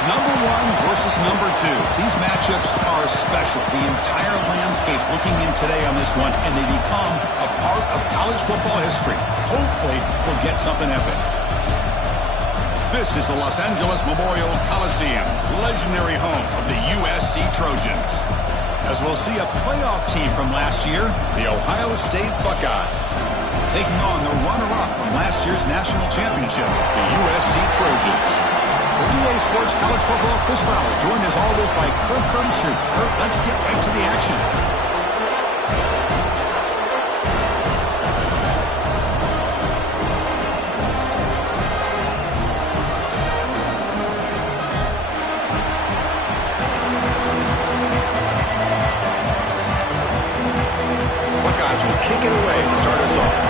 It's number 1 versus number 2. These matchups are special. The entire landscape looking in today on this one, and they become a part of college football history. Hopefully, we'll get something epic. This is the Los Angeles Memorial Coliseum, legendary home of the USC Trojans. As we'll see a playoff team from last year, the Ohio State Buckeyes, taking on the runner-up from last year's national championship, the USC Trojans. For EA Sports College Football, Chris Fowler, joined as always by Kirk Herbstreit. Kirk, let's get right to the action. Buckeyes will kick it away to start us off.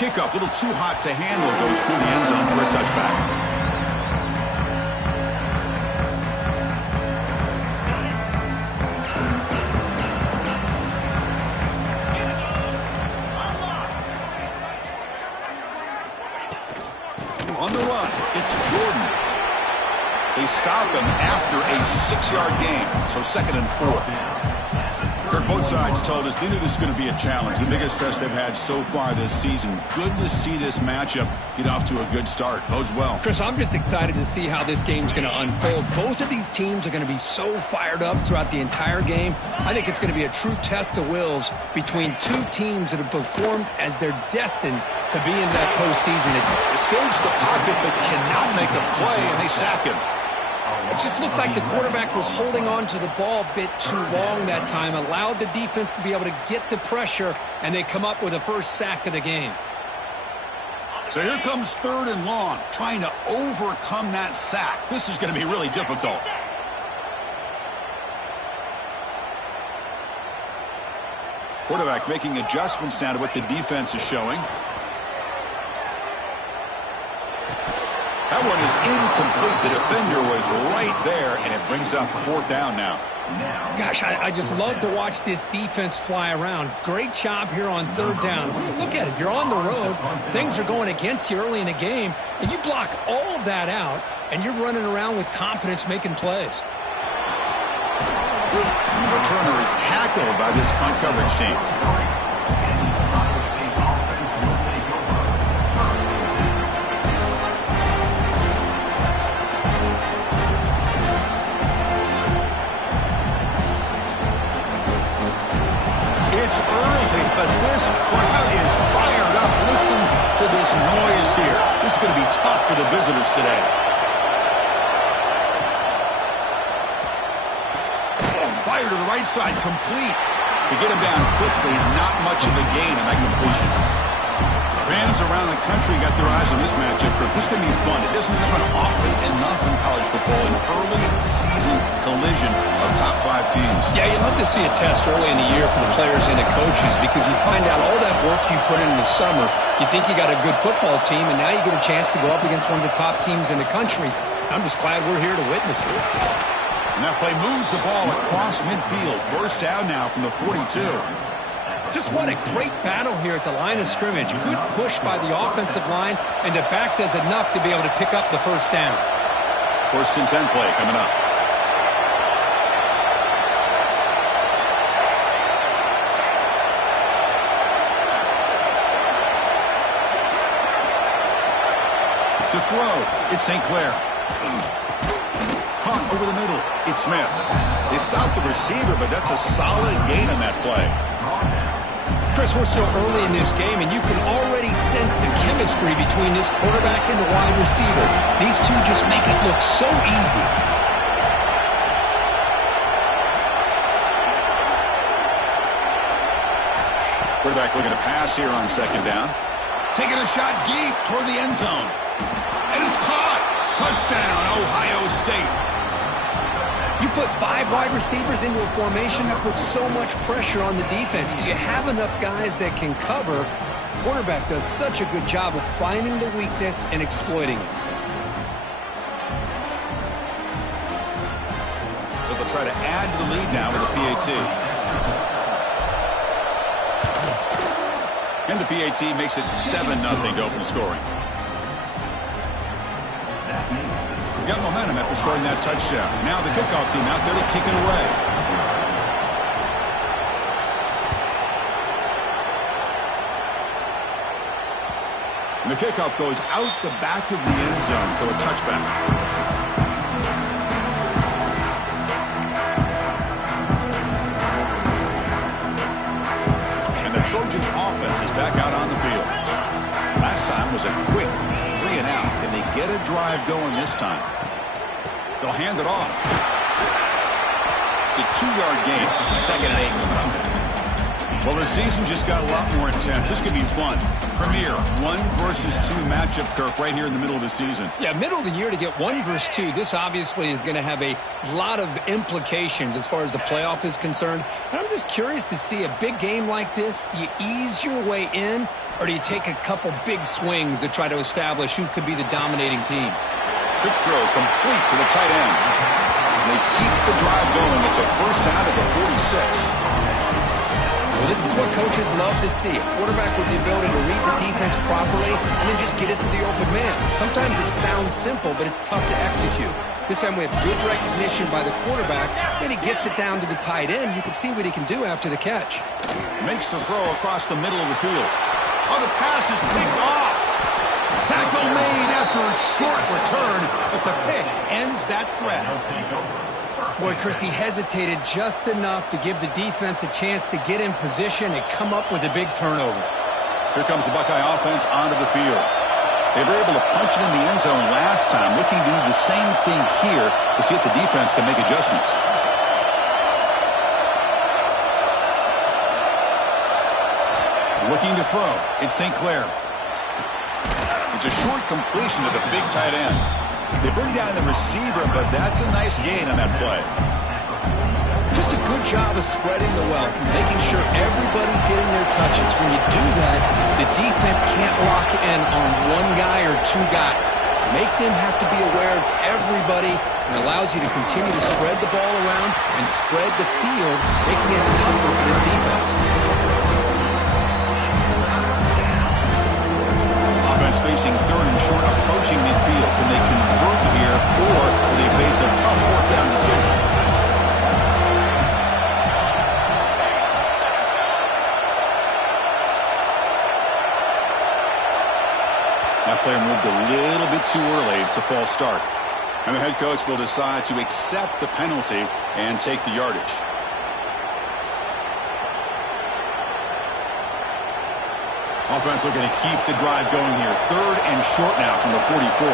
Kickoff, a little too hot to handle, goes through the end zone for a touchback. On the run, it's Jordan. They stop him after a 6-yard gain, so 2nd and 4. Kirk, both sides told us they knew this was going to be a challenge, the biggest test they've had so far this season. Good to see this matchup get off to a good start. Bodes well. Chris, I'm just excited to see how this game's going to unfold. Both of these teams are going to be so fired up throughout the entire game. I think it's going to be a true test of wills between two teams that have performed as they're destined to be in that postseason. Escapes the pocket but cannot make a play, and they sack him. It just looked like the quarterback was holding on to the ball a bit too long that time, allowed the defense to be able to get the pressure, and they come up with the first sack of the game. So here comes 3rd and long, trying to overcome that sack. This is going to be really difficult. Quarterback making adjustments now to what the defense is showing. That one is incomplete. The defender was right there, and it brings up 4th down now. Gosh, I just love to watch this defense fly around. Great job here on 3rd down. Look at it. You're on the road. Things are going against you early in the game, and you block all of that out, and you're running around with confidence making plays. The returner is tackled by this punt coverage team. But this crowd is fired up. Listen to this noise here. This is going to be tough for the visitors today. Fire to the right side, complete. To get him down quickly, not much of a gain on that completion. Fans around the country got their eyes on this matchup, but this is going to be fun. It doesn't happen often enough in college football, an early season collision of top 5 teams. Yeah, you'd love to see a test early in the year for the players and the coaches, because you find out all that work you put in the summer. You think you got a good football team, and now you get a chance to go up against one of the top teams in the country. I'm just glad we're here to witness it. And that play moves the ball across midfield. 1st down now from the 42. Just what a great battle here at the line of scrimmage. Good push by the offensive line, and the back does enough to be able to pick up the 1st down. 1st and 10 play coming up. To throw, it's St. Clair. Caught over the middle, it's Smith. They stopped the receiver, but that's a solid gain on that play. Chris, we're still early in this game, and you can already sense the chemistry between this quarterback and the wide receiver. These two just make it look so easy. Quarterback looking to pass here on 2nd down. Taking a shot deep toward the end zone. And it's caught. Touchdown, Ohio State. You put 5 wide receivers into a formation that puts so much pressure on the defense. Do you have enough guys that can cover? Quarterback does such a good job of finding the weakness and exploiting it. So they'll try to add to the lead now with a PAT. And the PAT makes it 7-0 to open scoring. Got momentum after scoring that touchdown. Now the kickoff team out there to kick it away. And the kickoff goes out the back of the end zone, so a touchback. And the Trojans' offense is back out on the field. Last time was a quick 3 and out. Can they get a drive going this time? They'll hand it off. It's a 2-yard gain. 2nd and 8 coming up. Well, the season just got a lot more intense. This could be fun. Premier 1 versus 2 matchup, Kirk, right here in the middle of the season. Yeah, middle of the year to get 1 versus 2. This obviously is going to have a lot of implications as far as the playoff is concerned. And I'm just curious to see a big game like this. Do you ease your way in, or do you take a couple big swings to try to establish who could be the dominating team? Quick throw complete to the tight end. They keep the drive going. It's a first down at the 46. Well, this is what coaches love to see. A quarterback with the ability to read the defense properly and then just get it to the open man. Sometimes it sounds simple, but it's tough to execute. This time we have good recognition by the quarterback, and he gets it down to the tight end. You can see what he can do after the catch. Makes the throw across the middle of the field. Oh, the pass is picked off. Tackle made after a short return, but the pick ends that threat. Boy, Chris, he hesitated just enough to give the defense a chance to get in position and come up with a big turnover. Here comes the Buckeye offense onto the field. They were able to punch it in the end zone last time, looking to do the same thing here to see if the defense can make adjustments. Looking to throw. It's St. Clair. It's a short completion to the big tight end. They bring down the receiver, but that's a nice gain on that play. Just a good job of spreading the wealth and making sure everybody's getting their touches. When you do that, the defense can't lock in on one guy or 2 guys. Make them have to be aware of everybody, and allows you to continue to spread the ball around and spread the field, making it tougher for this defense. Offense facing 3rd and short, approaching midfield. Can they convert here, or will they face a tough 4th down decision? That player moved a little bit too early. It's a false start. And the head coach will decide to accept the penalty and take the yardage. Offense looking to keep the drive going here. 3rd and short now from the 44.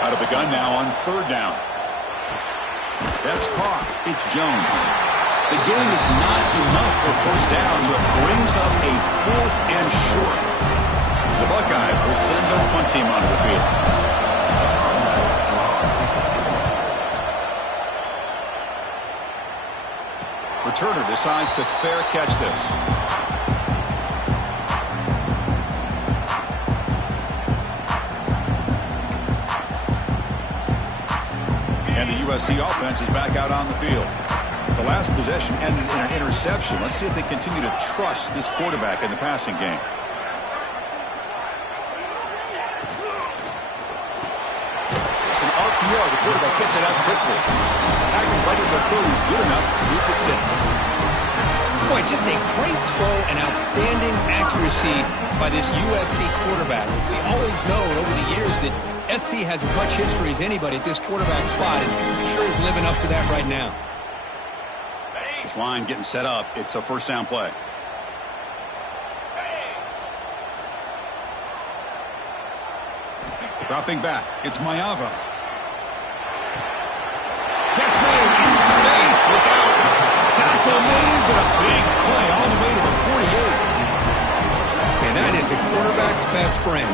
Out of the gun now on 3rd down. That's caught. It's Jones. The gain is not enough for first down, so it brings up a 4th and short. The Buckeyes will send their punt team onto the field. Returner decides to fair catch this. And the USC offense is back out on the field. The last possession ended in an interception. Let's see if they continue to trust this quarterback in the passing game. It's an RPO. The quarterback gets it out quickly. Tackling right at the 30, good enough to beat the sticks. Boy, just a great throw and outstanding accuracy by this USC quarterback. We always know over the years that SC has as much history as anybody at this quarterback spot, and I'm sure he's living up to that right now. This line getting set up. It's a first down play. Dropping back. It's Mayava. Catch made in space. Look out. Tackle made, but a big play all the way to the 48. And that is a quarterback's best friend.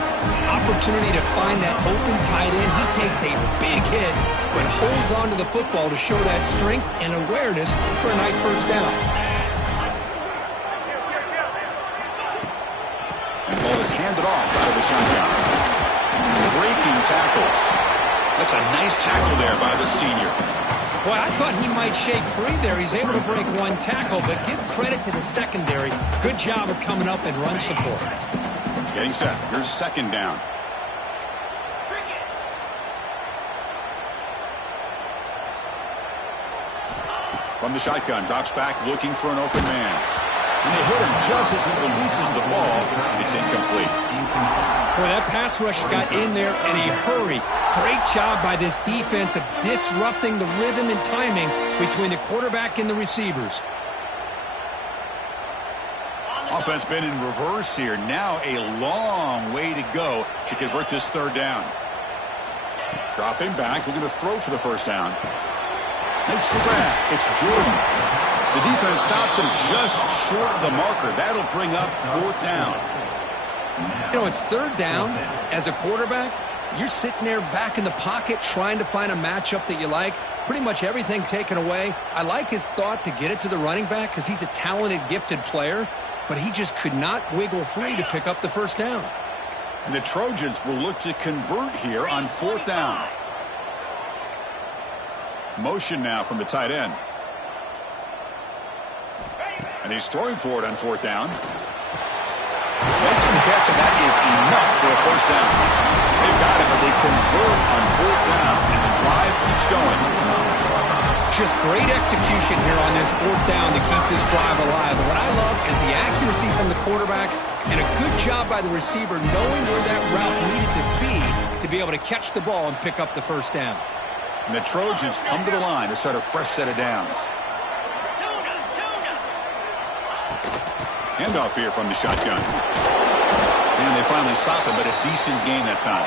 Opportunity to find that open tight end. He takes a big hit, but holds on to the football to show that strength and awareness for a nice first down. And the ball is handed off out of the shotgun. breaking tackles. That's a nice tackle there by the senior. Well, I thought he might shake free there. He's able to break one tackle, but give credit to the secondary. Good job of coming up and run support. Getting set. Here's second down. From the shotgun, drops back looking for an open man. And they hit him just as he releases the ball. It's incomplete. Boy, that pass rush got in there in a hurry. Great job by this defense of disrupting the rhythm and timing between the quarterback and the receivers. Offense been in reverse here. Now a long way to go to convert this third down. Dropping back, looking to throw for the first down. Makes the grab. It's Jordan. The defense stops him just short of the marker. That'll bring up fourth down. You know, it's third down. As a quarterback, you're sitting there back in the pocket trying to find a matchup that you like. Pretty much everything taken away. I like his thought to get it to the running back because he's a talented, gifted player, but he just could not wiggle free to pick up the first down. And the Trojans will look to convert here on fourth down. Motion now from the tight end. And he's throwing for it on fourth down. Makes the catch, and that is enough for a first down. They've got it, but they convert on fourth down, and the drive keeps going. Just great execution here on this fourth down to keep this drive alive. And what I love is the accuracy from the quarterback and a good job by the receiver knowing where that route needed to be able to catch the ball and pick up the first down. And the Trojans come to the line to start a fresh set of downs. Handoff here from the shotgun. And they finally stop him, but a decent gain that time.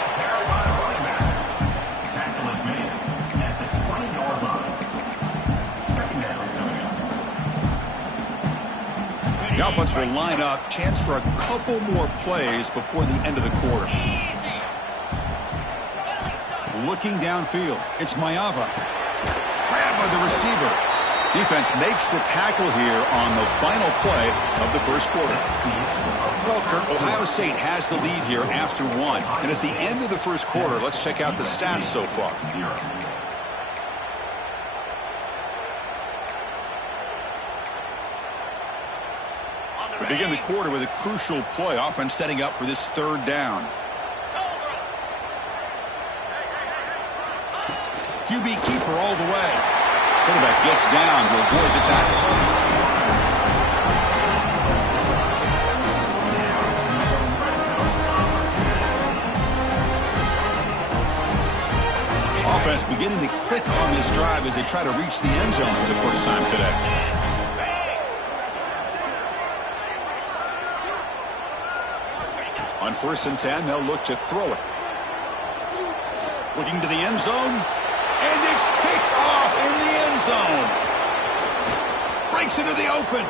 The offense will line up. Chance for a couple more plays before the end of the quarter. Looking downfield. It's Mayava. Grabbed by the receiver. Defense makes the tackle here on the final play of the first quarter. Well, Kurt, Ohio State has the lead here after one. And at the end of the first quarter, let's check out the stats so far. We begin the quarter with a crucial play. Offense setting up for this third down. QB keeper all the way. Quarterback gets down to avoid the tackle. Offense beginning to click on this drive as they try to reach the end zone for the first time today. On 1st and 10, they'll look to throw it. Looking to the end zone. And it's picked off in the end zone. Breaks into the open.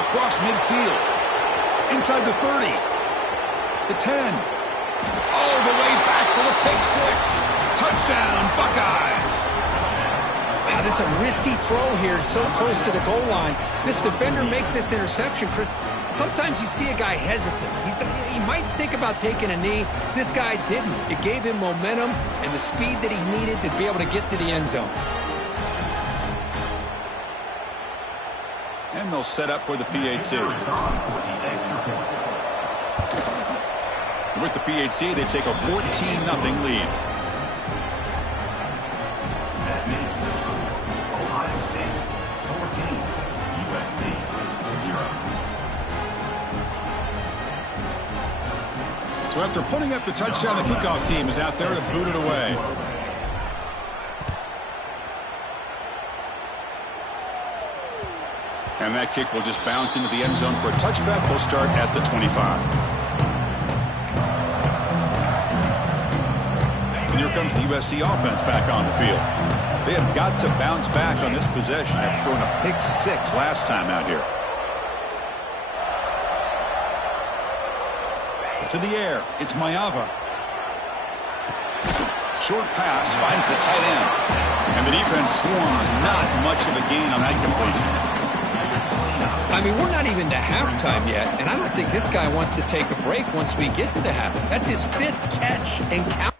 Across midfield. Inside the 30. The 10. All the way back for the pick six. Touchdown, Buckeyes. Wow, this is a risky throw here, so close to the goal line. This defender makes this interception, Chris. Sometimes you see a guy hesitant. He might think about taking a knee. This guy didn't. It gave him momentum and the speed that he needed to be able to get to the end zone. And they'll set up for the PAT. With the PAT, they take a 14-0 lead. So after putting up the touchdown, the kickoff team is out there to boot it away. And that kick will just bounce into the end zone for a touchback. They'll start at the 25. And here comes the USC offense back on the field. They have got to bounce back on this possession after throwing a pick six last time out here. To the air, it's Mayava. Short pass finds the tight end. And the defense swarms, not much of a gain on that completion. I mean, we're not even to halftime yet, and I don't think this guy wants to take a break once we get to the half. That's his 5th catch and count.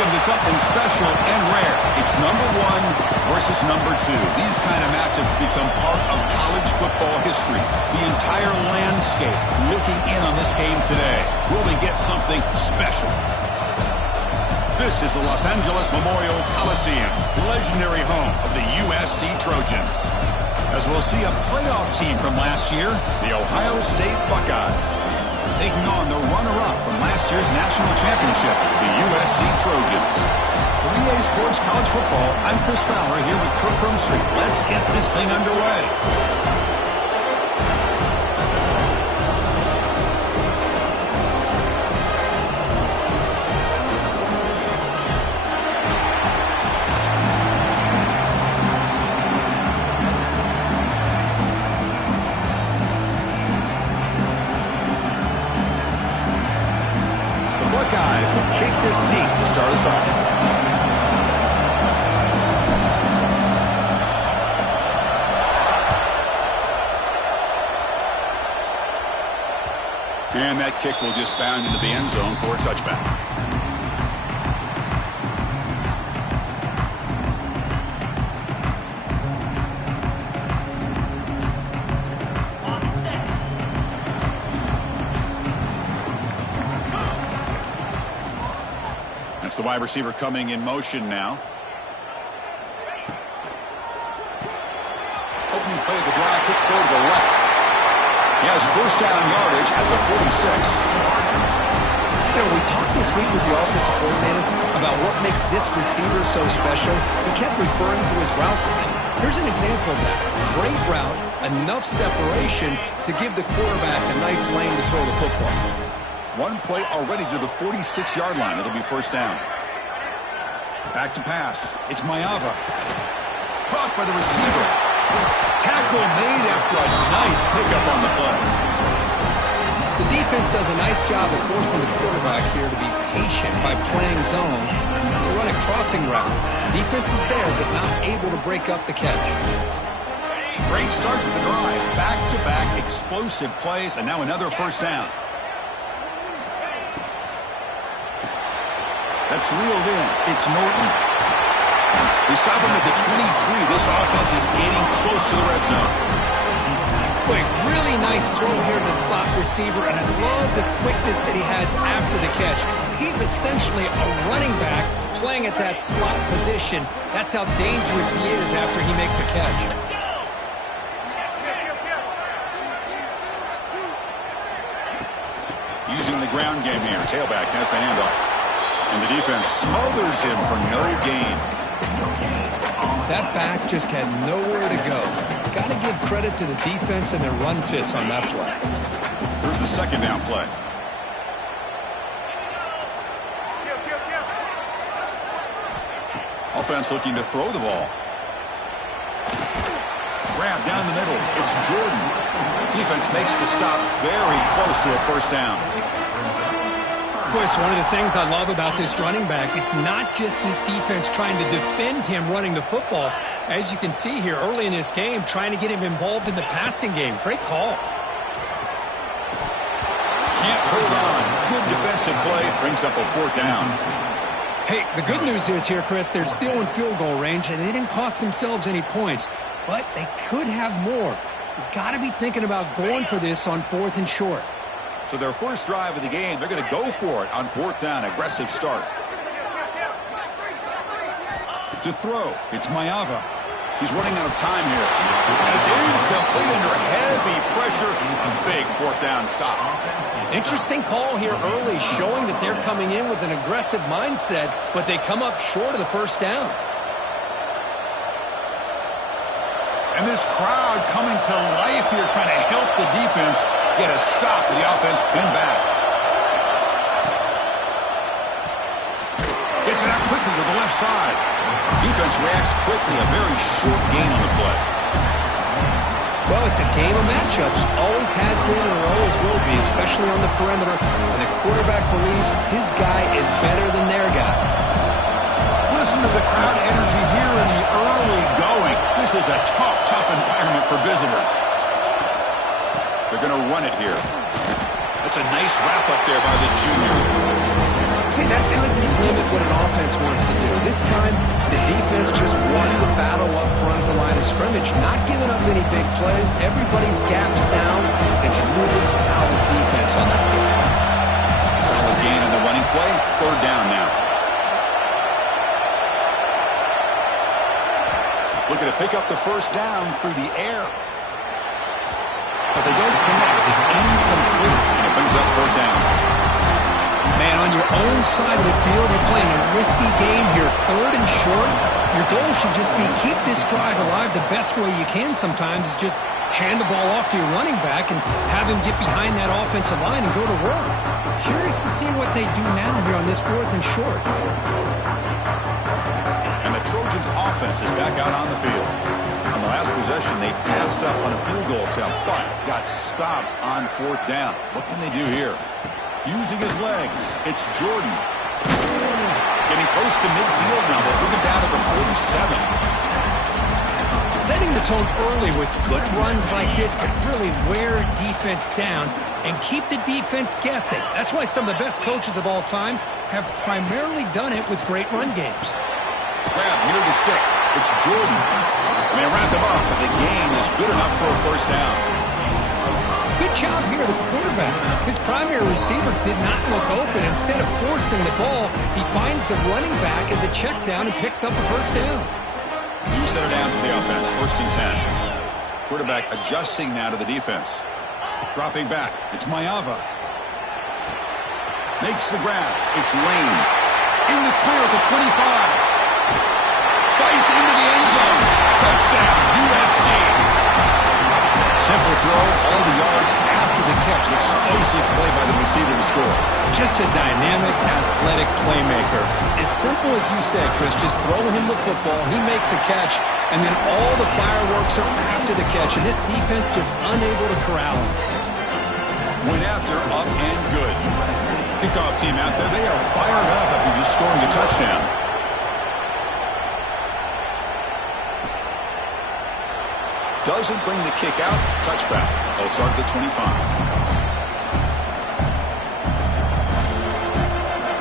Welcome to something special and rare. It's number 1 versus number 2. These kind of matchups become part of college football history. The entire landscape looking in on this game today. Will they get something special? This is the Los Angeles Memorial Coliseum, legendary home of the USC Trojans. As we'll see a playoff team from last year, the Ohio State Buckeyes, taking on the runner-up from last year's national championship, the USC Trojans. For EA Sports College Football, I'm Chris Fowler here with Kirk Crumstreet. Let's get this thing underway. Buckeyes will kick this deep to start us off. And that kick will just bound into the end zone for a touchback. That's the wide receiver coming in motion now. Opening play of the drive, quick throw to the left. He has first down yardage at the 46. You know, we talked this week with the offensive coordinator about what makes this receiver so special. He kept referring to his route line. Here's an example of that. Great route, enough separation to give the quarterback a nice lane to throw the football. One play already to the 46-yard line. It'll be first down. Back to pass. It's Mayava. Caught by the receiver. Tackle made after a nice pickup on the play. The defense does a nice job of forcing the quarterback here to be patient by playing zone. They run a crossing route. Defense is there, but not able to break up the catch. Great start to the drive. Back-to-back explosive plays, and now another first down. That's reeled in. It's Norton. We saw them at the 23. This offense is getting close to the red zone. Quick, really nice throw here to the slot receiver, and I love the quickness that he has after the catch. He's essentially a running back playing at that slot position. That's how dangerous he is after he makes a catch. Using the ground game here. Tailback has the handoff. And the defense smothers him for no gain. That back just had nowhere to go. Got to give credit to the defense and their run fits on that play. Here's the second down play. Offense looking to throw the ball. Grab down the middle. It's Jordan. Defense makes the stop very close to a first down. Boy, it's one of the things I love about this running back. It's not just this defense trying to defend him running the football. As you can see here early in this game, trying to get him involved in the passing game. Great call. Can't hold on. Good defensive play. Brings up a fourth down. Hey, the good news is here, Chris, they're still in field goal range, and they didn't cost themselves any points. But they could have more. You got to be thinking about going for this on 4th and short. So their first drive of the game, they're going to go for it on 4th down. Aggressive start. To throw, it's Maeva. He's running out of time here. It's incomplete under heavy pressure. A big 4th down stop. Interesting call here early, showing that they're coming in with an aggressive mindset, but they come up short of the first down. And this crowd coming to life here, trying to help the defense get a stop with the offense pinned back. Gets it out quickly to the left side. Defense reacts quickly. A very short gain on the play. Well, it's a game of matchups. Always has been and always will be, especially on the perimeter. And the quarterback believes his guy is better than their guy. Listen to the crowd energy here in the early going. This is a tough environment for visitors. They're going to run it here. That's a nice wrap up there by the junior. See, that's how you limit what an offense wants to do. This time, the defense just won the battle up front at the line of scrimmage, not giving up any big plays. Everybody's gap sound. It's really solid defense on that play. Solid gain on the running play. 3rd down now. Looking to pick up the first down through the air. But they don't connect. It's incomplete. And it brings up 4th down. Man, on your own side of the field, you're playing a risky game here. 3rd and short. Your goal should just be keep this drive alive the best way you can sometimes is just hand the ball off to your running back and have him get behind that offensive line and go to work. Curious to see what they do now here on this 4th and short. And the Trojans' offense is back out on the field. On the last possession, they passed up on a field goal attempt, but got stopped on 4th down. What can they do here? Using his legs, it's Jordan. Getting close to midfield now. They'll bring it down to the 47. Setting the tone early with good runs like this can really wear defense down and keep the defense guessing. That's why some of the best coaches of all time have primarily done it with great run games. Grab near the sticks. It's Jordan. They wrap him up, but the gain is good enough for a first down. Good job here, the quarterback. His primary receiver did not look open. Instead of forcing the ball, he finds the running back as a check down and picks up a first down. New set of downs for the offense, 1st and 10. Quarterback adjusting now to the defense. Dropping back, it's Maeva. Makes the grab, it's Lane. In the clear at the 25. Fights into the end zone. Touchdown, USC. Simple throw, all the yards after the catch. An explosive play by the receiver to score. Just a dynamic, athletic playmaker. As simple as you said, Chris, just throw him the football, he makes a catch, and then all the fireworks are after the catch, and this defense just unable to corral him. Went after, up and good. Kickoff team out there, they are fired up after just scoring a touchdown. doesn't bring the kick out. Touchback. They'll start at the 25.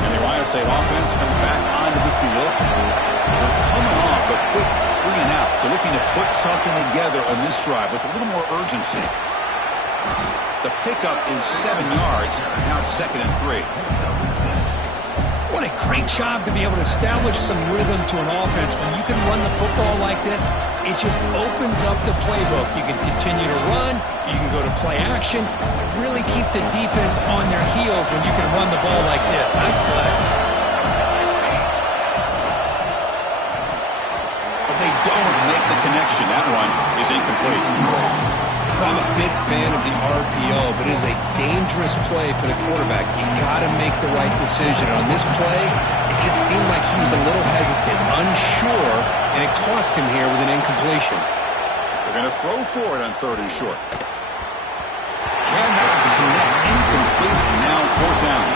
And the Ohio State offense comes back onto the field. They're coming off a quick 3 and out, so looking to put something together on this drive with a little more urgency. The pickup is 7 yards. Now it's 2nd and 3. What a great job to be able to establish some rhythm to an offense. When you can run the football like this, it just opens up the playbook. You can continue to run, you can go to play action, but really keep the defense on their heels when you can run the ball like this. Nice play. But they don't make the connection. That one is incomplete. I'm a big fan of the RPO, but it is a dangerous play for the quarterback. You got to make the right decision. On this play, it just seemed like he was a little hesitant, unsure, and it cost him here with an incompletion. They're going to throw for it on 3rd and short. Cannot connect. Incomplete. And now 4th down.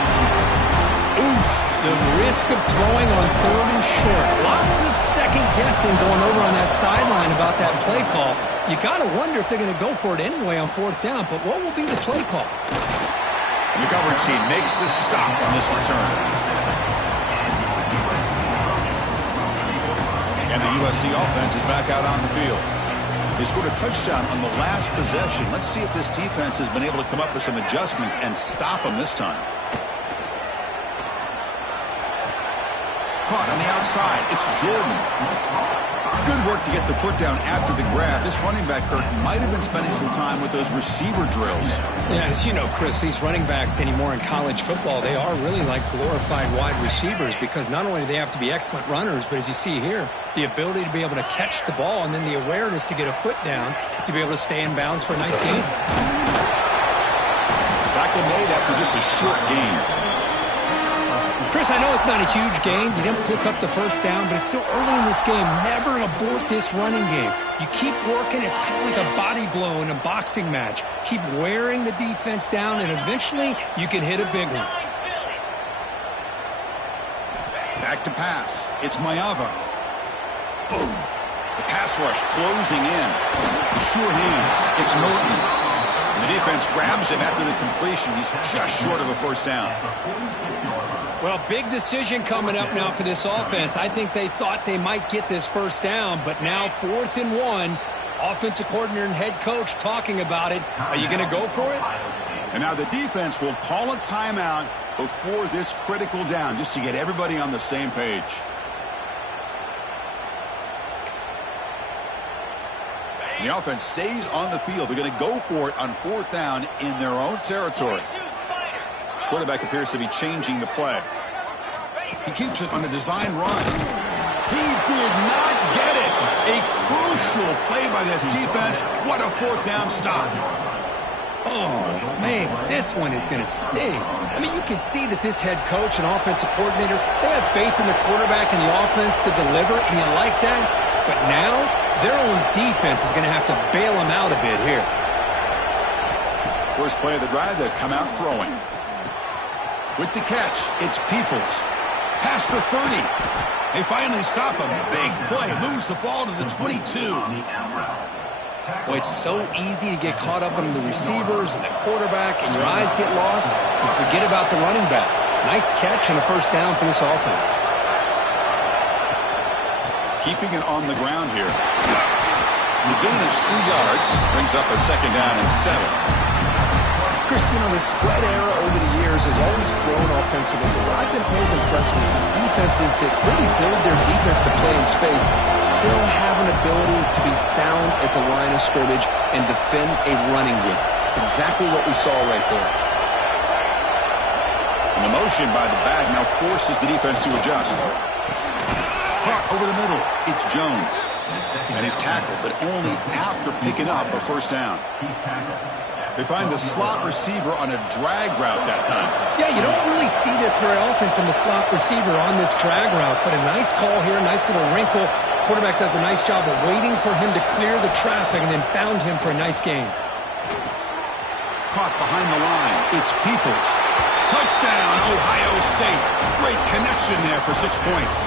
Oof, the risk of throwing on 3rd and short. Lots of second guessing going over on that sideline about that play call. You got to wonder if they're going to go for it anyway on 4th down, but what will be the play call? The coverage team makes the stop on this return. And the USC offense is back out on the field. They scored a touchdown on the last possession. Let's see if this defense has been able to come up with some adjustments and stop them this time. Caught on the outside. It's Jordan. Good work to get the foot down after the grab. This running back, Kurt, might have been spending some time with those receiver drills. Yeah, as you know, Chris, these running backs anymore in college football, they are really like glorified wide receivers because not only do they have to be excellent runners, but as you see here, the ability to be able to catch the ball and then the awareness to get a foot down to be able to stay in bounds for a nice gain. Tackle made after just a short gain. Chris, I know it's not a huge gain. You didn't pick up the first down, but it's still early in this game. Never abort this running game. You keep working. It's kind of like a body blow in a boxing match. Keep wearing the defense down, and eventually you can hit a big one. Back to pass. It's Mayava. Boom. The pass rush closing in. Sure hands. It's Norton. And the defense grabs him after the completion. He's just short of a first down. Well, big decision coming up now for this offense. I think they thought they might get this first down, but now 4th and 1. Offensive coordinator and head coach talking about it. Are you going to go for it? And now the defense will call a timeout before this critical down just to get everybody on the same page. And the offense stays on the field. They're going to go for it on 4th down in their own territory. Quarterback appears to be changing the play. He keeps it on a design run. He did not get it. A crucial play by this defense. What a 4th down stop. Oh, man, this one is going to sting. I mean, you can see that this head coach and offensive coordinator, they have faith in the quarterback and the offense to deliver, and you like that. But now, their own defense is going to have to bail them out a bit here. First play of the drive, they'll come out throwing. With the catch, it's Peoples. Past the 30. They finally stop him. Big play. Moves the ball to the 22. Well, it's so easy to get caught up in the receivers and the quarterback, and your eyes get lost. You forget about the running back. Nice catch and a first down for this offense. Keeping it on the ground here. The gain is 3 yards. Brings up a 2nd down and 7. Chris, you know, the spread era over the years has always grown offensively. But I've been always impressed with defenses that really build their defense to play in space, still have an ability to be sound at the line of scrimmage and defend a running game. It's exactly what we saw right there. And the motion by the back now forces the defense to adjust. Caught over the middle. It's Jones. And he's tackled, but only after picking up a first down. They find the slot receiver on a drag route that time. Yeah, you don't really see this very often from the slot receiver on this drag route, but a nice call here, nice little wrinkle. Quarterback does a nice job of waiting for him to clear the traffic and then found him for a nice gain. Caught behind the line. It's Peoples. Touchdown, Ohio State. Great connection there for 6 points.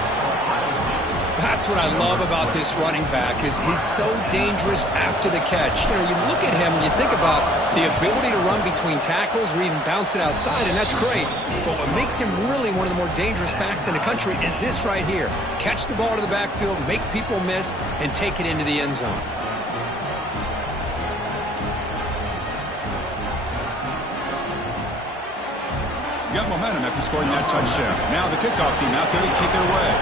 That's what I love about this running back is he's so dangerous after the catch. You know, you look at him and you think about the ability to run between tackles or even bounce it outside, and that's great. But what makes him really one of the more dangerous backs in the country is this right here. Catch the ball to the backfield, make people miss, and take it into the end zone. Got momentum after scoring that touchdown. Now the kickoff team out there to kick it away.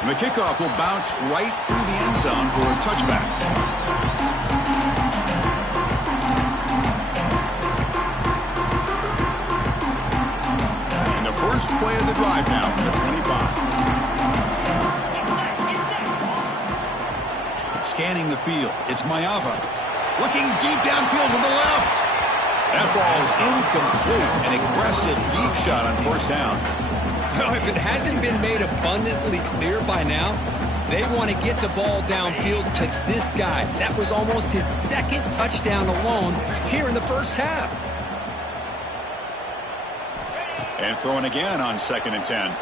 And the kickoff will bounce right through the end zone for a touchback. And the first play of the drive now from the 25. Scanning the field, it's Mayava. Looking deep downfield to the left. That ball is incomplete. An aggressive deep shot on first down. Well, if it hasn't been made abundantly clear by now, they want to get the ball downfield to this guy. That was almost his second touchdown alone here in the first half. And throwing again on 2nd and 10.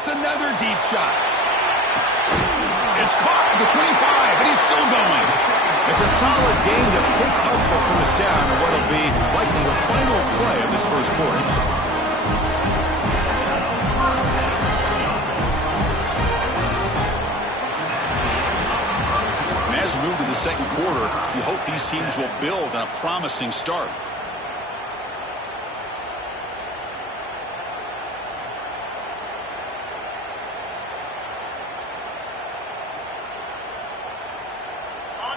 It's another deep shot. It's caught at the 25, and he's still going. It's a solid game to pick up the first down on what will be likely the final play of this first quarter. As we move to the second quarter, you hope these teams will build on a promising start.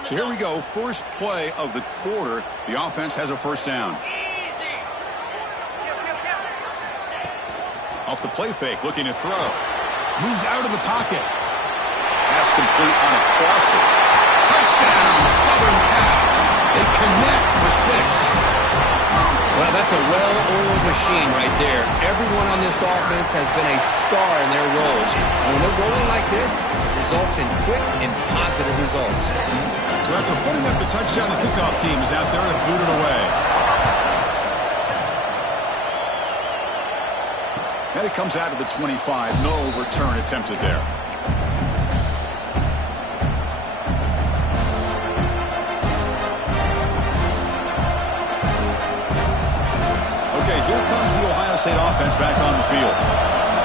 So here we go, first play of the quarter. The offense has a first down. Off the play fake, looking to throw. Moves out of the pocket. Pass complete on a crosser. Touchdown, Southern Cal. They connect for 6. Well, that's a well-oiled machine right there. Everyone on this offense has been a star in their roles. And when they're rolling like this, it results in quick and positive results. So after putting up the touchdown, the kickoff team is out there to boot it away. And it comes out of the 25. No return attempted there. Here comes the Ohio State offense back on the field.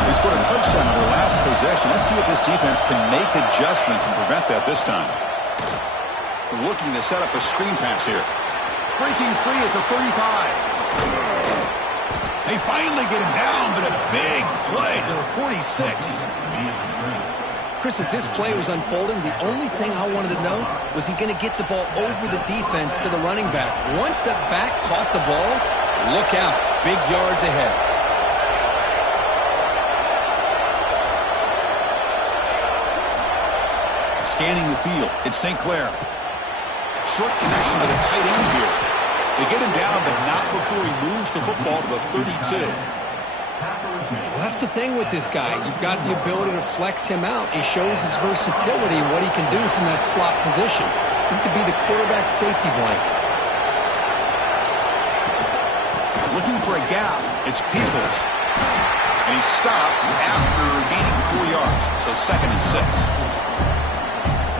They scored a touchdown on their last possession. Let's see if this defense can make adjustments and prevent that this time. Looking to set up a screen pass here. Breaking free at the 35. They finally get him down, but a big play to the 46. Chris, as this play was unfolding, the only thing I wanted to know was he going to get the ball over the defense to the running back. Once the back caught the ball, look out. Big yards ahead. Scanning the field. It's St. Clair. Short connection to the tight end here. They get him down, but not before he moves the football to the 32. Well, that's the thing with this guy. You've got the ability to flex him out. He shows his versatility and what he can do from that slot position. He could be the quarterback safety blanket. Looking for a gap. It's Peoples. And he's stopped after gaining 4 yards. So 2nd and 6.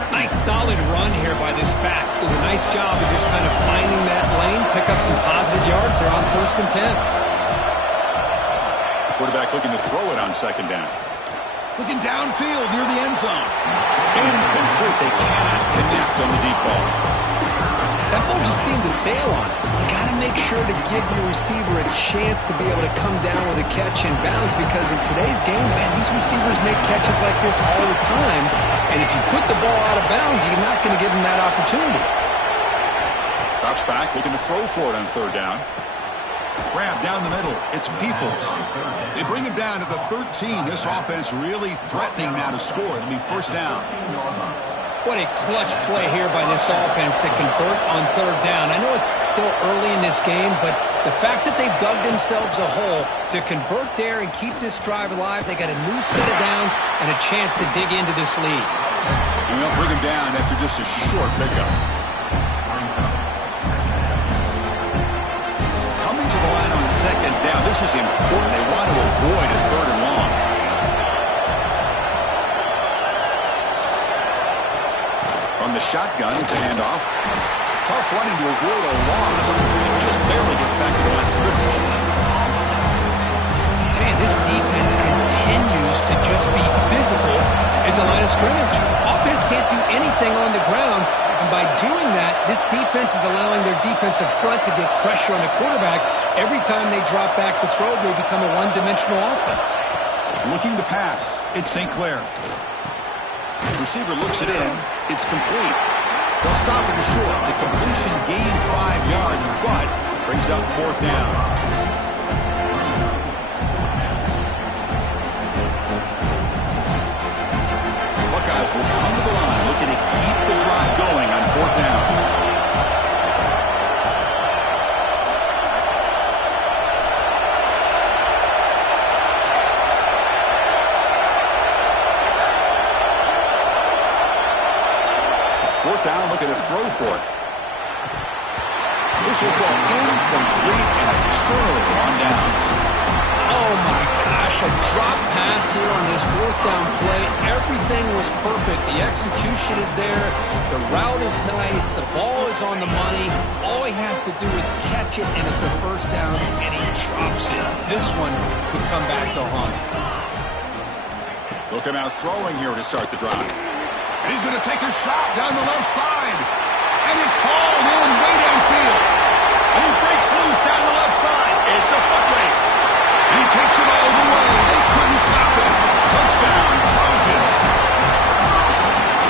Nice solid run here by this back. Did a nice job of just kind of finding that lane, pick up some positive yards. They're on 1st and 10. Quarterback looking to throw it on 2nd down. Looking downfield near the end zone. Incomplete. They cannot connect on the deep ball. That ball just seemed to sail on it. You got to make sure to give your receiver a chance to be able to come down with a catch and bounce, because in today's game, man, these receivers make catches like this all the time. And if you put the ball out of bounds, you're not going to give them that opportunity. Drops back, looking to throw for it on 3rd down. Grab down the middle. It's Peoples. They bring him down to the 13. This offense really threatening now to score. It'll be 1st down. What a clutch play here by this offense to convert on 3rd down. I know it's still early in this game, but the fact that they've dug themselves a hole to convert there and keep this drive alive, they got a new set of downs and a chance to dig into this lead. And they'll bring him him down after just a short pickup. Coming to the line on second down. This is important. They want to avoid a third and long. From the shotgun, it's a handoff. Tough running to avoid a loss. Just barely gets back to the line of scrimmage. This defense continues to just be physical at the line of scrimmage. Offense can't do anything on the ground, and by doing that, this defense is allowing their defensive front to get pressure on the quarterback. Every time they drop back to throw, they become a one-dimensional offense. Looking to pass, it's St. Clair. Receiver looks it in. It's complete. They'll stop it short. The completion gained 5 yards, but brings up fourth down. Buckeyes will come to the line, looking to keep the drive going on fourth down. Fourth down, looking to throw for it. This will go incomplete and a turnover on downs. Oh my gosh, a drop pass here on this fourth down play. Everything was perfect. The execution is there. The route is nice. The ball is on the money. All he has to do is catch it, and it's a first down, and he drops it. This one could come back to haunt him. They'll come out throwing here to start the drive. And he's going to take a shot down the left side. And it's hauled in way downfield. And he breaks loose down the left side. It's a foot race. And he takes it all the way. They couldn't stop him. Touchdown, Trojans.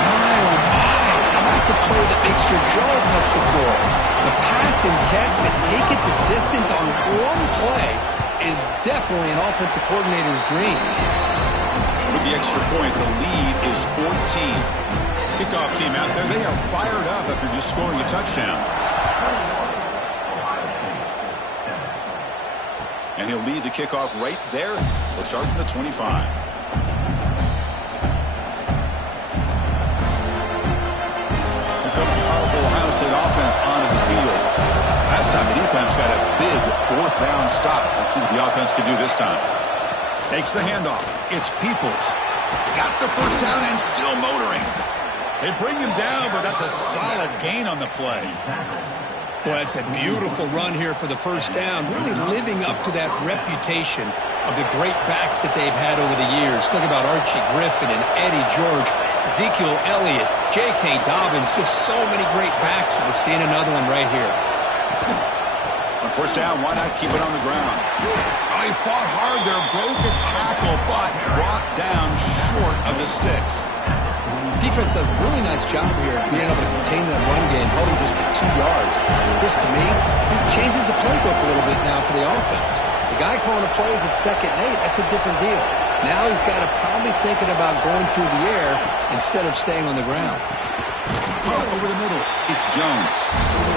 My, oh my. Now that's a play that makes your jaw touch the floor. The pass and catch to take it the distance on one play is definitely an offensive coordinator's dream. With the extra point, the lead is 14. Kickoff team out there, they are fired up after just scoring a touchdown. And he'll lead the kickoff right there. We'll start from the 25. Here comes the powerful Ohio State offense onto the field. Last time the defense got a big fourth down stop. Let's see what the offense can do this time. Takes the handoff. It's Peoples. Got the first down and still motoring. They bring him down, but that's a solid gain on the play. Well, that's a beautiful run here for the first down, really living up to that reputation of the great backs that they've had over the years. Think about Archie Griffin and Eddie George, Ezekiel Elliott, J.K. Dobbins, just so many great backs. We're seeing another one right here. On first down, why not keep it on the ground? Oh, he fought hard there, broke a tackle, but brought down short of the sticks. Defense does a really nice job here being able to contain that run game, holding just for 2 yards. Chris, to me, this changes the playbook a little bit now for the offense. The guy calling the plays at 2nd and 8, that's a different deal. Now he's got to probably thinking about going through the air instead of staying on the ground. Over the middle, it's Jones.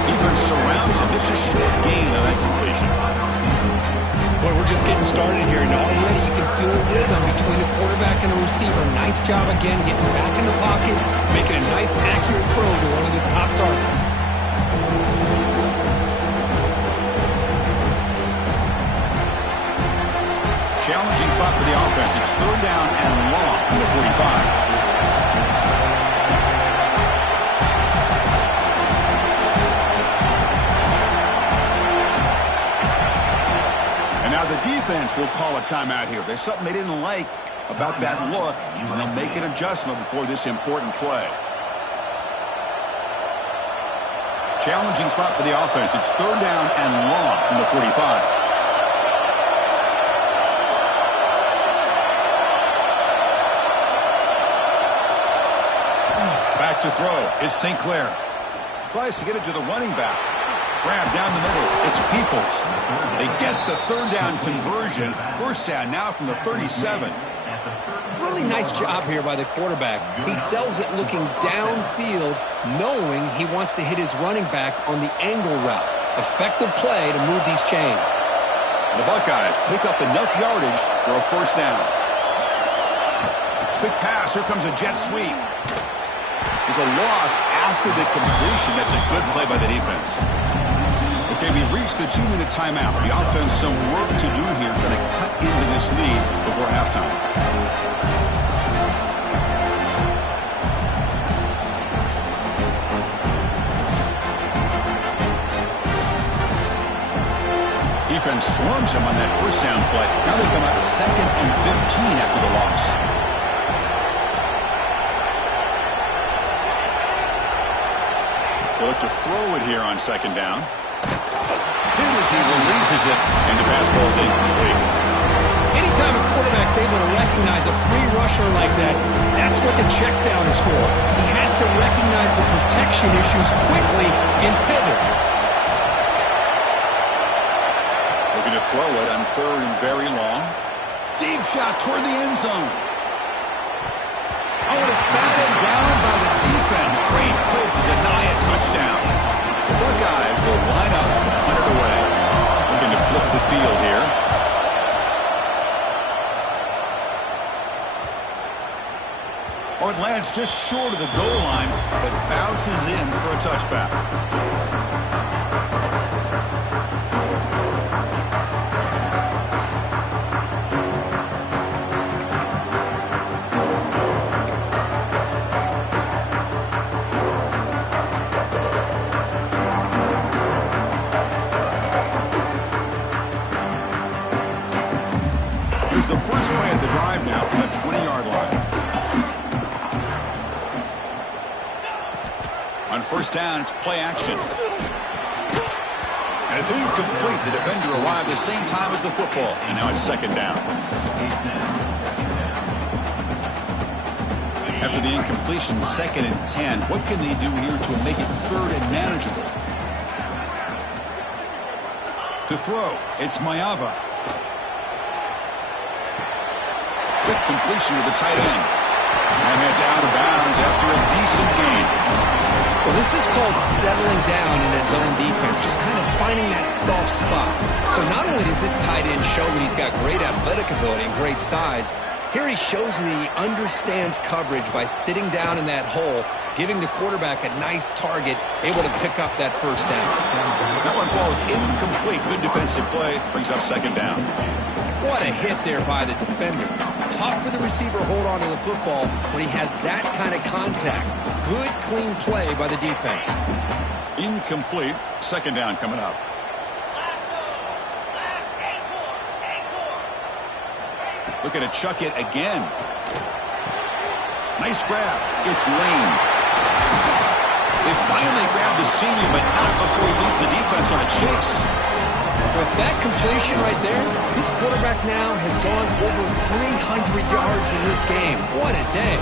Defense surrounds him. Just a short gain on that completion. Well, we're just getting started here, and already you can feel a rhythm between the quarterback and the receiver. Nice job again, getting back in the pocket, making a nice, accurate throw to one of his top targets. Challenging spot for the offense. It's third down and long from the 45. Now the defense will call a timeout here. There's something they didn't like about that look, and they'll make an adjustment before this important play. Challenging spot for the offense. It's third down and long from the 45. Back to throw. It's St. Clair. Tries to get it to the running back. Grab down the middle. It's Peoples. They get the third down conversion. First down now from the 37. Really nice job here by the quarterback. He sells it looking downfield, knowing he wants to hit his running back on the angle route. Effective play to move these chains. The Buckeyes pick up enough yardage for a first down. Quick pass. Here comes a jet sweep. There's a loss after the completion. That's a good play by the defense. Okay, we reached the 2-minute timeout. The offense some work to do here, trying to cut into this lead before halftime. Defense swarms him on that first down play. Now they come up 2nd and 15 after the loss. They look to throw it here on 2nd down. Hit as he releases it, and the pass ball is incomplete. Anytime a quarterback's able to recognize a free rusher like that, that's what the check down is for. He has to recognize the protection issues quickly and pivot. Looking to throw it on 3rd and very long. Deep shot toward the end zone. Oh, and it's batted down by the defense. Great play to deny a touchdown. The Buckeyes will line up to punt it away. Looking to flip the field here. Oh, it lands just short of the goal line, but bounces in for a touchback. The first play of the drive now from the 20-yard line. On 1st down, it's play action. And it's incomplete. The defender arrived at the same time as the football. And now it's 2nd down. After the incompletion, 2nd and 10. What can they do here to make it 3rd and manageable? To throw, it's Mayava. Quick completion to the tight end. And it's out of bounds after a decent gain. Well, this is called settling down in his own defense, just kind of finding that soft spot. So not only does this tight end show that he's got great athletic ability and great size, here he shows that he understands coverage by sitting down in that hole, giving the quarterback a nice target, able to pick up that 1st down. That one falls incomplete. Good defensive play. Brings up 2nd down. What a hit there by the defender. Tough for the receiver to hold on to the football when he has that kind of contact. Good, clean play by the defense. Incomplete. 2nd down coming up. Looking to chuck it again. Nice grab. It's Lane. They finally grab the senior, but not before he leads the defense on a chase. With that completion right there, this quarterback now has gone over 300 yards in this game. What a day.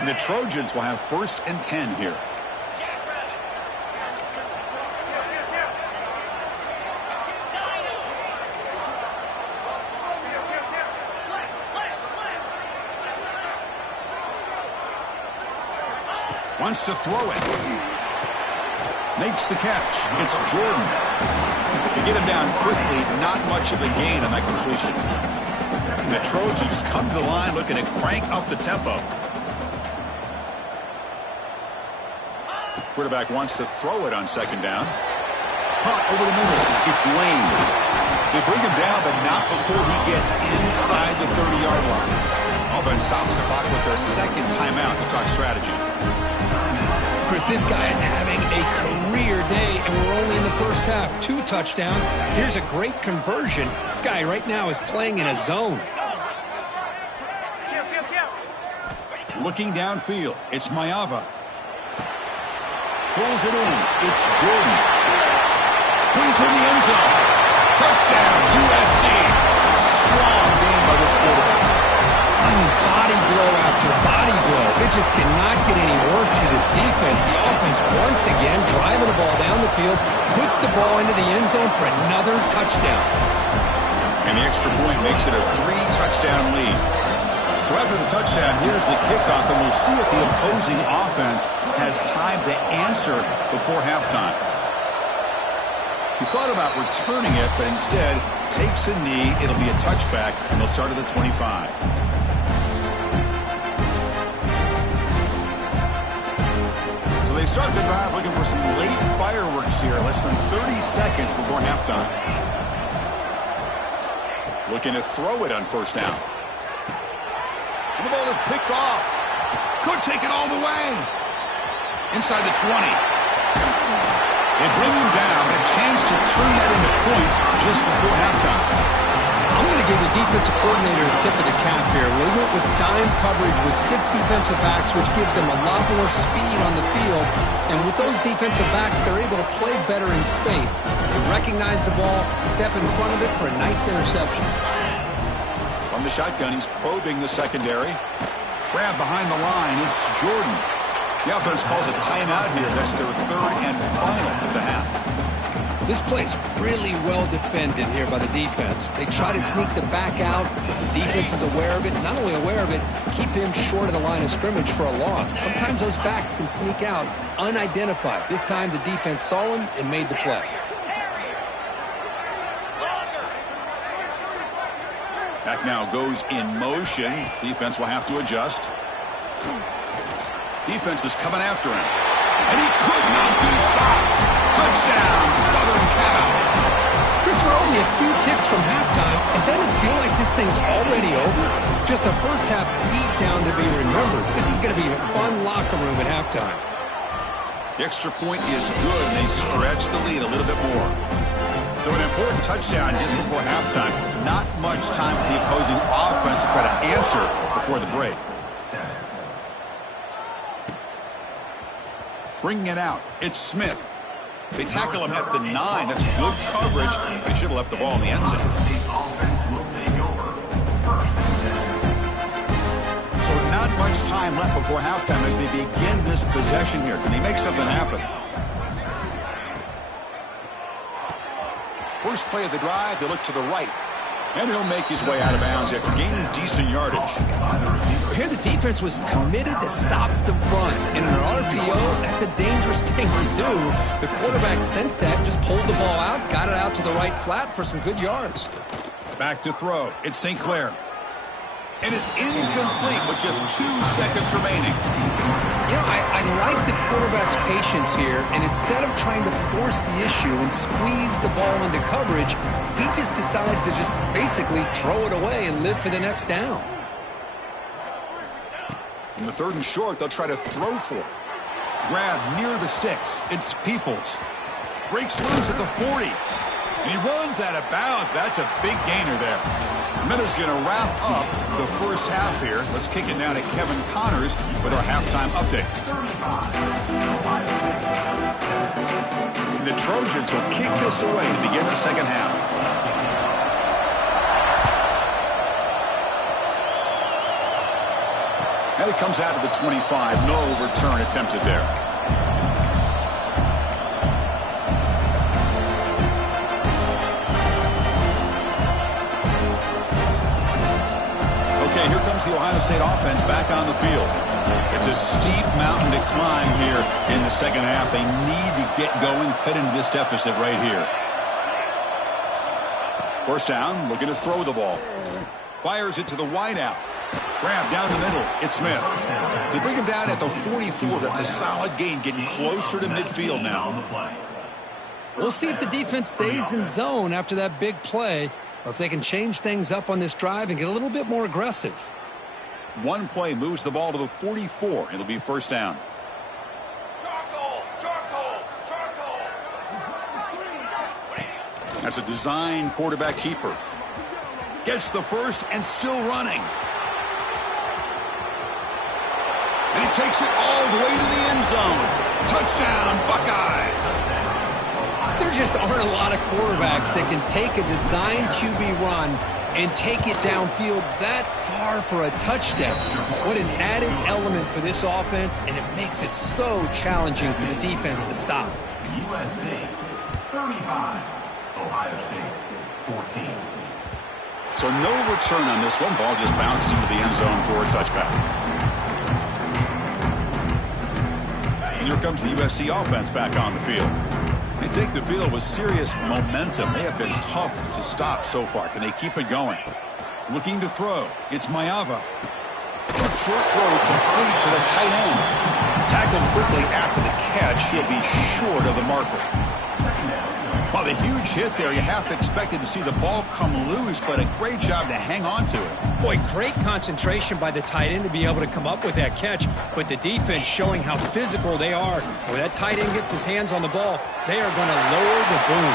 And the Trojans will have 1st and 10 here. Wants to throw it. Makes the catch. It's Jordan. To get him down quickly, not much of a gain on that completion. And the Trojans come to the line looking to crank up the tempo. Quarterback wants to throw it on 2nd down. Caught over the middle. It's Lane. They bring him down, but not before he gets inside the 30-yard line. Offense stops the clock with their 2nd timeout to talk strategy. Chris, this guy is having a career day, and we're only in the 1st half. 2 touchdowns. Here's a great conversion. This guy right now is playing in a zone. Looking downfield, it's Mayava. Pulls it in. It's Jordan. Clean to the end zone. Touchdown, USC. Strong game by this quarterback. I mean, body blow after body blow. It just cannot get any worse for this defense. The offense, once again, driving the ball down the field, puts the ball into the end zone for another touchdown. And the extra point makes it a 3-touchdown lead. So after the touchdown, here's the kickoff, and we'll We'll see if the opposing offense has time to answer before halftime. He thought about returning it, but instead takes a knee. It'll be a touchback, and they'll start at the 25. So they start the drive looking for some late fireworks here, less than 30 seconds before halftime. Looking to throw it on first down. And the ball is picked off. Could take it all the way. Inside the 20. They bring him down, but a chance to turn that into points just before halftime. I'm going to give the defensive coordinator a tip of the cap here. We went with dime coverage with 6 defensive backs, which gives them a lot more speed on the field. And with those defensive backs, they're able to play better in space. They recognize the ball, step in front of it for a nice interception. From the shotgun, he's probing the secondary. Grab behind the line. It's Jordan. The offense calls a timeout here. That's their third and final of the half. This play's really well defended here by the defense. They try to sneak the back out. The defense is aware of it. Not only aware of it, keep him short of the line of scrimmage for a loss. Sometimes those backs can sneak out unidentified. This time the defense saw him and made the play. Back now goes in motion. Defense will have to adjust. Defense is coming after him. And he could not be stopped. Touchdown, Southern Cal. Chris, we're only a few ticks from halftime, and doesn't it feel like this thing's already over? Just a first half beat down to be remembered. This is going to be a fun locker room at halftime. The extra point is good, and they stretch the lead a little bit more. So an important touchdown just before halftime. Not much time for the opposing offense to try to answer before the break. Bringing it out, it's Smith. They tackle him at the 9. That's good coverage. They should have left the ball in the end zone. So not much time left before halftime as they begin this possession here. Can they make something happen? First play of the drive, they look to the right. And he'll make his way out of bounds after gaining decent yardage. Here the defense was committed to stop the run. In an RPO, that's a dangerous thing to do. The quarterback sensed that, just pulled the ball out, got it out to the right flat for some good yards. Back to throw. It's St. Clair. And it's incomplete with just 2 seconds remaining. You know, I like the quarterback's patience here, and instead of trying to force the issue and squeeze the ball into coverage, he just decides to just basically throw it away and live for the next down. In the 3rd and short, they'll try to throw for it. Grab near the sticks. It's Peoples. Breaks loose at the 40. And he runs out of bounds. That's a big gainer there. Miller's going to wrap up the first half here. Let's kick it down to Kevin Connors with our halftime update. The Trojans will kick this away to begin the second half. And it comes out of the 25. No return attempted there. Here comes the Ohio State offense back on the field. It's a steep mountain to climb here in the second half. They need to get going, cut into this deficit right here. First down, looking to throw the ball. Fires it to the wideout. Grab down the middle. It's Smith. They bring him down at the 44. That's a solid gain, getting closer to midfield now. We'll see if the defense stays in zone after that big play, or if they can change things up on this drive and get a little bit more aggressive. One play moves the ball to the 44. It'll be first down. That's a design quarterback keeper. Gets the first and still running. And he takes it all the way to the end zone. Touchdown, Buckeyes. There just aren't a lot of quarterbacks that can take a design QB run and take it downfield that far for a touchdown. What an added element for this offense, and it makes it so challenging for the defense to stop. USC 35, Ohio State 14. So no return on this one. Ball just bounces into the end zone for a touchback. Here comes the USC offense back on the field. They take the field with serious momentum. They have been tough to stop so far. Can they keep it going? Looking to throw. It's Mayava. Short throw complete to the tight end. Tackled quickly after the catch. He'll be short of the marker. Well, the huge hit there, you half expected to see the ball come loose, but a great job to hang on to it. Boy, great concentration by the tight end to be able to come up with that catch, but the defense showing how physical they are. When that tight end gets his hands on the ball, they are going to lower the boom.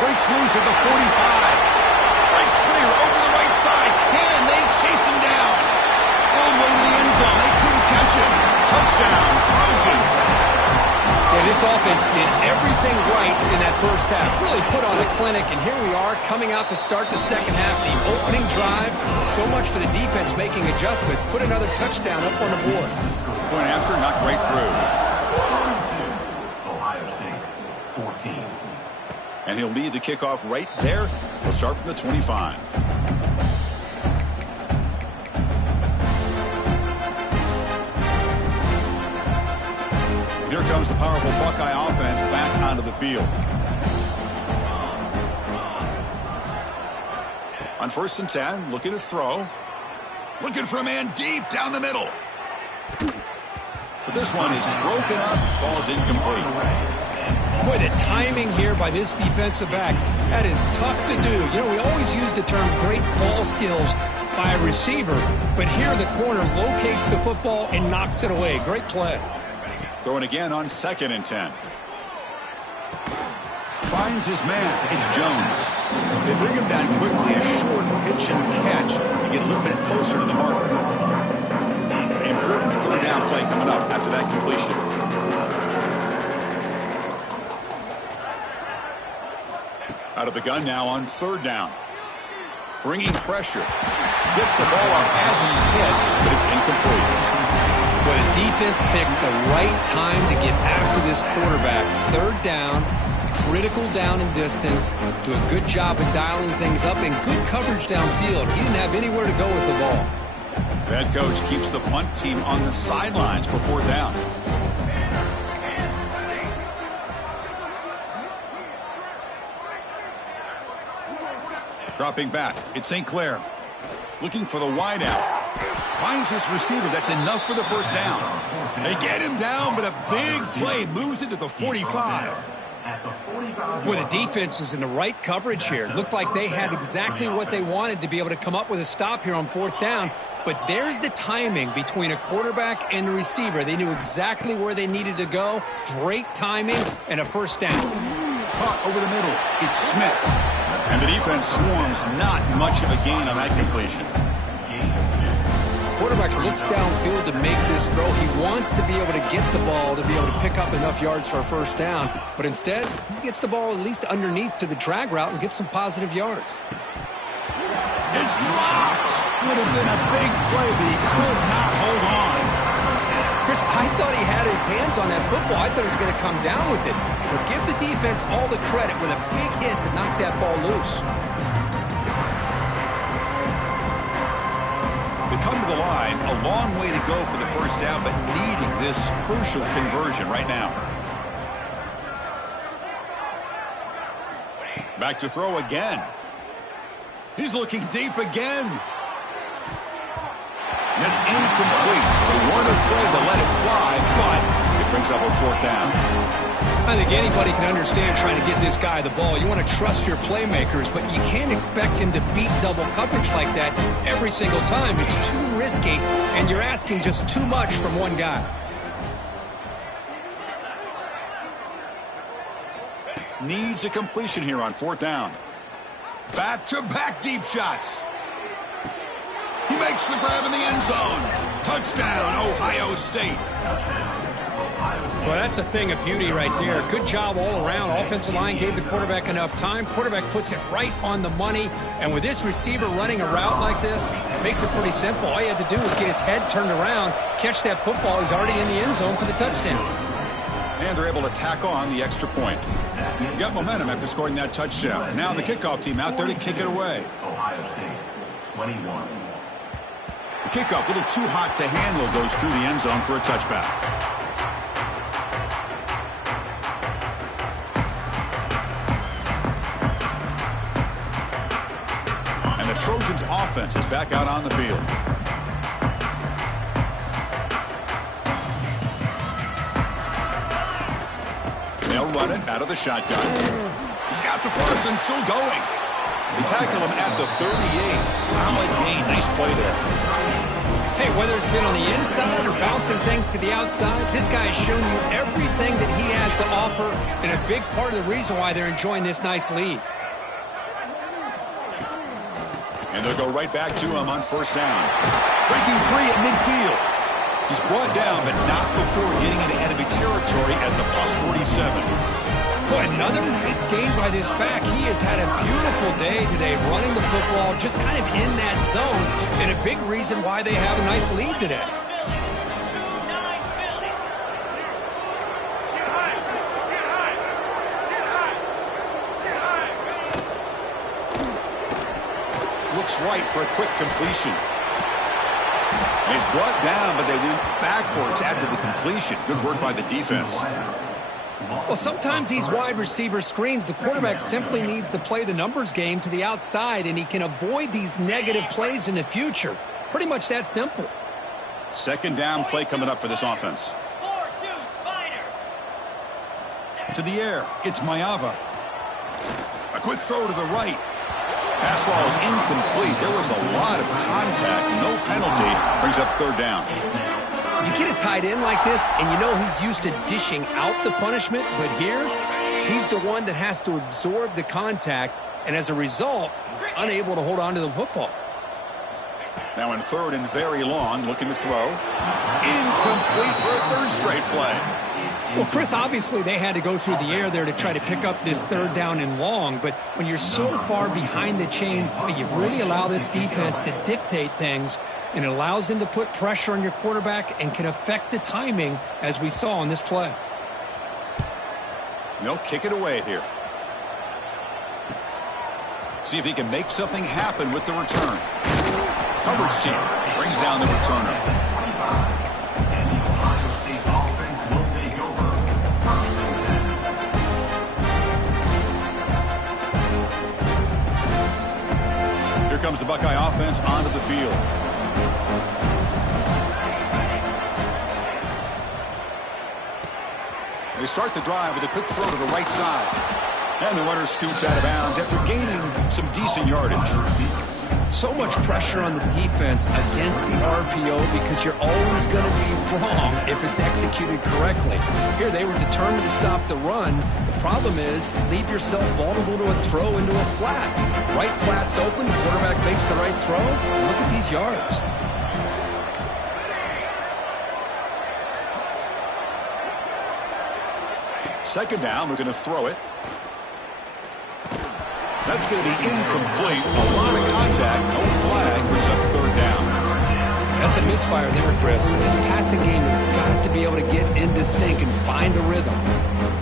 Breaks loose at the 45. Breaks clear over the right side. Can they chase him down? All the way to the end zone. They couldn't catch him. Touchdown, Trojans. Yeah, this offense did everything right in that first half. Really put on a clinic, and here we are coming out to start the second half. The opening drive, so much for the defense making adjustments. Put another touchdown up on the board. Point after, knocked right through. Ohio State, 14. And he'll lead the kickoff right there. He'll start from the 25. Here comes the powerful Buckeye offense back onto the field. On 1st and 10, looking to throw. Looking for a man deep down the middle. But this one is broken up, falls incomplete. Boy, the timing here by this defensive back, that is tough to do. You know, we always use the term great ball skills by a receiver, but here the corner locates the football and knocks it away. Great play. Throwing again on 2nd and 10. Finds his man. It's Jones. They bring him down quickly. A short pitch and catch to get a little bit closer to the marker. Important 3rd down play coming up after that completion. Out of the gun now on 3rd down. Bringing pressure. Gets the ball off as he's hit, but it's incomplete. Well, the defense picks the right time to get after this quarterback. 3rd down, critical down and distance. Do a good job of dialing things up and good coverage downfield. He didn't have anywhere to go with the ball. Head coach keeps the punt team on the sidelines for 4th down. Dropping back, it's St. Clair. Looking for the wide out. Finds this receiver. That's enough for the 1st down. They get him down, but a big play moves into the 45. Boy, the defense is in the right coverage here. Looked like they had exactly what they wanted to be able to come up with a stop here on 4th down. But there's the timing between a quarterback and the receiver. They knew exactly where they needed to go. Great timing and a 1st down. Caught over the middle. It's Smith. And the defense swarms. Not much of a gain on that completion. Quarterback looks downfield to make this throw. He wants to be able to get the ball to be able to pick up enough yards for a 1st down. But instead, he gets the ball at least underneath to the drag route and gets some positive yards. It's dropped. Would have been a big play, but he could not hold on. Chris, I thought he had his hands on that football. I thought he was going to come down with it. But give the defense all the credit with a big hit to knock that ball loose. They come to the line, a long way to go for the 1st down, but needing this crucial conversion right now. Back to throw again. He's looking deep again. And it's incomplete. They weren't afraid to let it fly, but it brings up a 4th down. I think anybody can understand trying to get this guy the ball. You want to trust your playmakers, but you can't expect him to beat double coverage like that every single time. It's too risky, and you're asking just too much from one guy. Needs a completion here on 4th down. Back-to-back deep shots. He makes the grab in the end zone. Touchdown, Ohio State. Well, that's a thing of beauty right there. Good job all around. Offensive line gave the quarterback enough time. Quarterback puts it right on the money. And with this receiver running a route like this, it makes it pretty simple. All you had to do was get his head turned around, catch that football. He's already in the end zone for the touchdown. And they're able to tack on the extra point. Got momentum after scoring that touchdown. Now the kickoff team out there to kick it away. Ohio State, 21. The kickoff, a little too hot to handle, goes through the end zone for a touchback. Trojans offense is back out on the field. They'll run it out of the shotgun. He's got the first and still going. They tackle him at the 38. Solid gain. Nice play there. Hey, whether it's been on the inside or bouncing things to the outside, this guy has shown you everything that he has to offer, and a big part of the reason why they're enjoying this nice lead. And they'll go right back to him on first down. Breaking free at midfield. He's brought down, but not before getting into enemy territory at the plus 47. Boy, another nice game by this back. He has had a beautiful day today running the football, just kind of in that zone, and a big reason why they have a nice lead today. Looks right for a quick completion. He's brought down, but they went backwards after the completion. Good work by the defense. Well, sometimes these wide receiver screens, the quarterback simply needs to play the numbers game to the outside, and he can avoid these negative plays in the future. Pretty much that simple. Second down play coming up for this offense. To the air, it's Mayava. A quick throw to the right. Pass ball is incomplete. There was a lot of contact. No penalty. Brings up third down. You get a tight end like this, and you know he's used to dishing out the punishment, but here, he's the one that has to absorb the contact, and as a result, he's unable to hold on to the football. Now in third and very long, looking to throw. Incomplete for a third straight play. Well, Chris, obviously they had to go through the air there to try to pick up this third down and long, but when you're so far behind the chains, boy, you really allow this defense to dictate things, and it allows them to put pressure on your quarterback and can affect the timing, as we saw on this play. They'll kick it away here. See if he can make something happen with the return. Coverage team brings down the returner. Here comes the Buckeye offense onto the field. They start the drive with a quick throw to the right side. And the runner scoots out of bounds after gaining some decent yardage. So much pressure on the defense against the RPO because you're always going to be wrong if it's executed correctly. Here they were determined to stop the run. The problem is you leave yourself vulnerable to a throw into a flat. Right flat's open, the quarterback makes the right throw. Look at these yards. Second down, we're going to throw it. That's going to be incomplete. A lot of contact, no flag, brings up third down. That's a misfire there, Chris. This passing game has got to be able to get into sync and find a rhythm.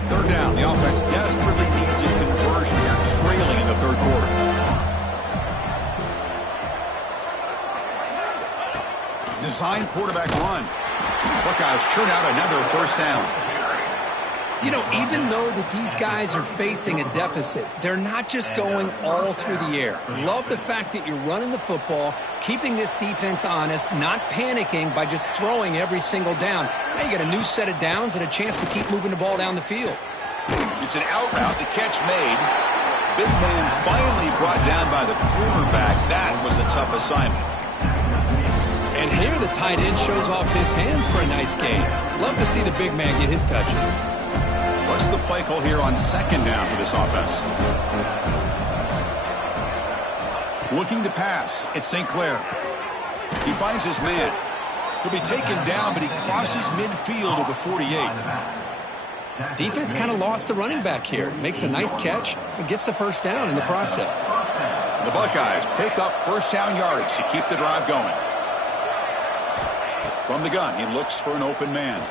Third down, the offense desperately needs a conversion here, trailing in the third quarter. Design quarterback run. Buckeyes churn out another first down. You know, even though that these guys are facing a deficit, they're not just going all through the air. Love the fact that you're running the football, keeping this defense honest, not panicking by just throwing every single down. Now you got a new set of downs and a chance to keep moving the ball down the field. It's an out route, the catch made. Big man finally brought down by the quarterback. That was a tough assignment. And here the tight end shows off his hands for a nice game. Love to see the big man get his touches. What's the play call here on second down for this offense? Looking to pass. It's St. Clair. He finds his man. He'll be taken down, but he crosses midfield of the 48. Defense kind of lost the running back here. Makes a nice catch and gets the first down in the process. The Buckeyes pick up first down yardage to keep the drive going. From the gun, he looks for an open man.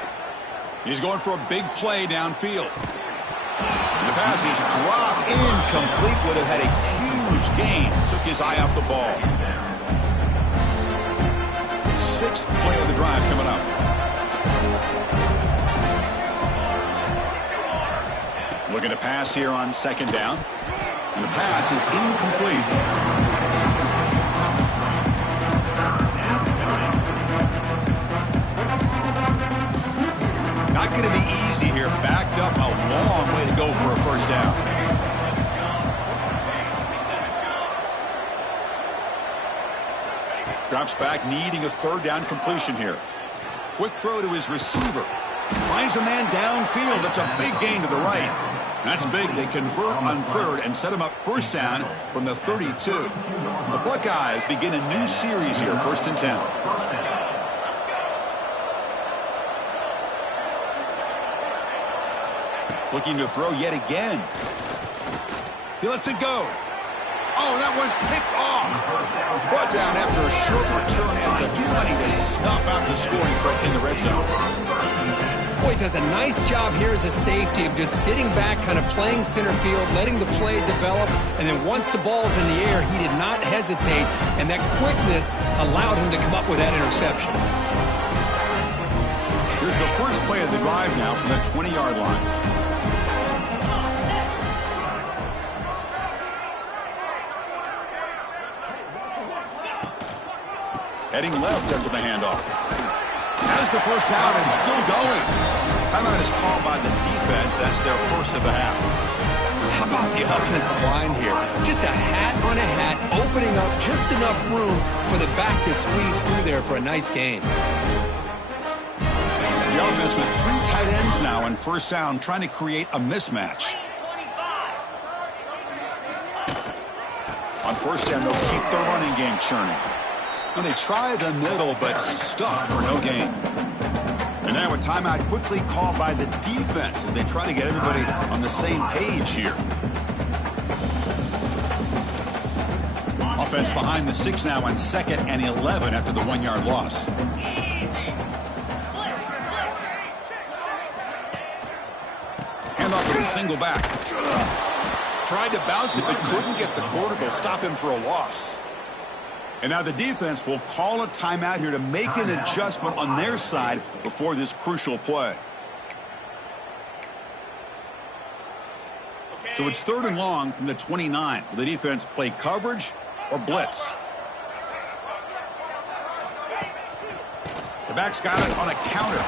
He's going for a big play downfield. The pass is dropped incomplete. Would have had a huge gain. Took his eye off the ball. Sixth play of the drive coming up. Looking to pass here on second down. And the pass is incomplete. go for a first down. Drops back, needing a third down completion here. Quick throw to his receiver. Finds a man downfield. It's a big gain to the right. That's big. They convert on third and set him up first down from the 32. The Buckeyes begin a new series here, 1st and 10. Looking to throw yet again. He lets it go. Oh, that one's picked off. Brought down after a short return at the 20 to snuff out the scoring threat in the red zone. Boy, does a nice job here as a safety of just sitting back, kind of playing center field, letting the play develop, and then once the ball's in the air, he did not hesitate, and that quickness allowed him to come up with that interception. Here's the first play of the drive now from the 20-yard line. Heading left after the handoff. As the first down is still going. Timeout is called by the defense. That's their first of the half. How about the offensive line here? Just a hat on a hat, opening up just enough room for the back to squeeze through there for a nice gain. The offense with 3 tight ends now on first down, trying to create a mismatch. On first down, they'll keep the running game churning. And they try the middle, but stuck for no gain. And now a timeout quickly called by the defense as they try to get everybody on the same page here. Offense behind the 6 now on 2nd and 11 after the 1-yard loss. Hand off to the single back. Tried to bounce it, but couldn't get the quarter. They'll stop him for a loss. And now the defense will call a timeout here to make an adjustment on their side before this crucial play. So it's 3rd and long from the 29. Will the defense play coverage or blitz? The back's got it on a counter.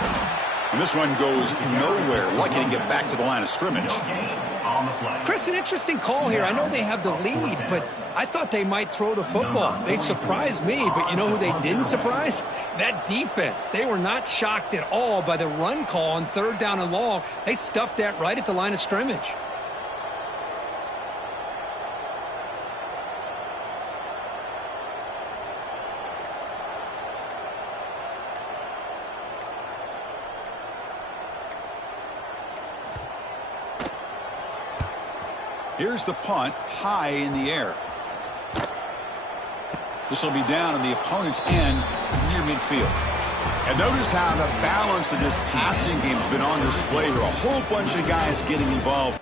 And this one goes nowhere. Lucky to get back to the line of scrimmage. Chris, an interesting call here. I know they have the lead, but I thought they might throw the football. They surprised me, but you know who they didn't surprise? That defense. They were not shocked at all by the run call on 3rd down and long. They stuffed that right at the line of scrimmage. Here's the punt, high in the air. This will be down on the opponent's end near midfield. And notice how the balance of this passing game has been on display here. A whole bunch of guys getting involved.